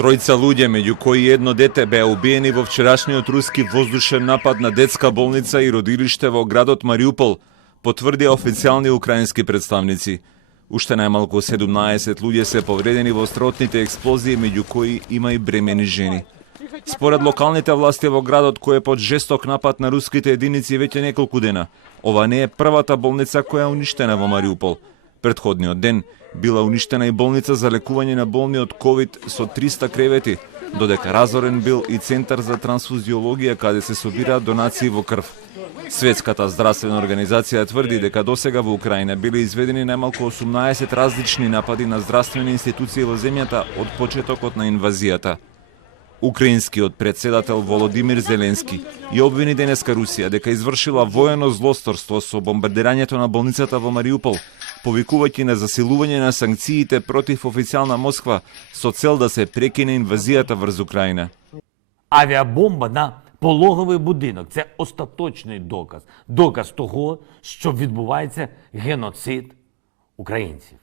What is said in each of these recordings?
Тројца луѓе, меѓу кои едно дете, беа убиени во вчерашниот руски воздушен напад на детска болница и родилиште во градот Мариупол, потврдија официјални украински представници. Уште најмалку 17 луѓе се повредени во стротните експлозии, меѓу кои има и бремени жени. Според локалните власти во градот, кој е под жесток напад на руските единици веќе неколку дена, ова не е првата болница која е уништена во Мариупол. Претходниот ден била уништена и болница за лекување на болни од ковид со 300 кревети, додека разорен бил и центар за трансфузиологија каде се собираат донации во крв. Светската здравствена организација тврди дека досега во Украина биле изведени најмалку 18 различни напади на здравствени институции во земјата од почетокот на инвазијата. Украинскиот председател Володимир Зеленски ја обвини денеска Русија дека извршила воено злосторство со бомбардирањето на болницата во Мариупол, повикувајќи на засилување на санкциите против официјална Москва со цел да се прекине инвазијата врз Украина. Авіабомба на пологовий будинок – це остаточний доказ. Доказ того, що відбувається геноцид українців.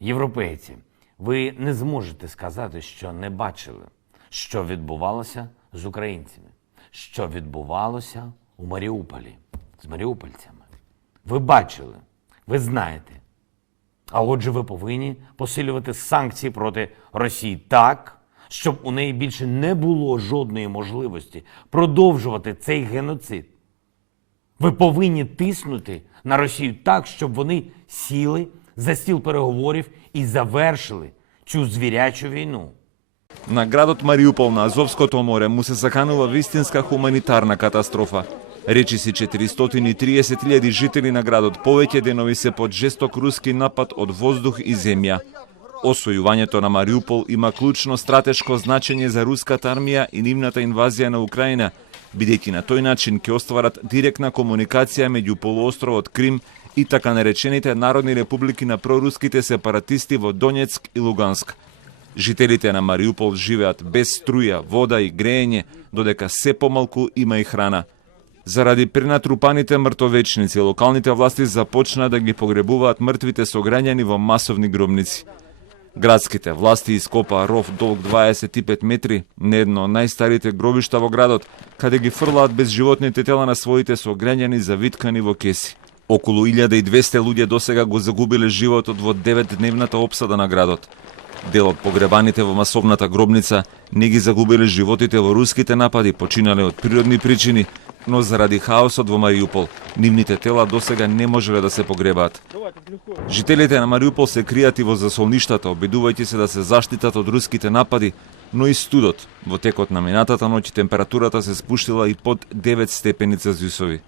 Європейці, ви не зможете сказати, що не бачили, що відбувалося з українцями, що відбувалося у Маріуполі з маріупольцями. Ви бачили, ви знаєте. А отже, ви повинні посилювати санкції проти Росії так, щоб у неї більше не було жодної можливості продовжувати цей геноцид. Ви повинні тиснути на Росію так, щоб вони сіли за стіл переговорів і завершили цю звірячу війну. На градот Мариупол на Азовското море му се заканува вистинска хуманитарна катастрофа. Речиси 430.000 жители на градот повеќе денови се под жесток руски напад од воздух и земја. Освојувањето на Мариупол има клучно стратешко значење за руската армија и нивната инвазија на Украина, бидејќи на тој начин ќе остварат директна комуникација меѓу полуостровот Крим и така наречените народни републики на проруските сепаратисти во Донецк и Луганск. Жителите на Мариупол живеат без струја, вода и греење, додека се помалку има и храна. Заради пренатрупаните мртовечници, локалните власти започна да ги погребуваат мртвите сограѓани во масовни гробници. Градските власти ископаа ров долг 25 метри на едно од најстарите гробишта во градот, каде ги фрлаат безживотните тела на своите сограѓани завиткани во кеси. Околу 1200 луѓе досега го загубиле животот во 9-дневната опсада на градот. Дел од погребаните во масовната гробница не ги загубиле животите во руските напади, починале од природни причини, но заради хаосот во Мариупол, нивните тела досега не можеле да се погребаат. Жителите на Мариупол се кријат и во засолништата, обидувајќи се да се заштитат од руските напади, но и студот. Во текот на минатата ноќ температурата се спуштила и под 9 степени Целзиусови.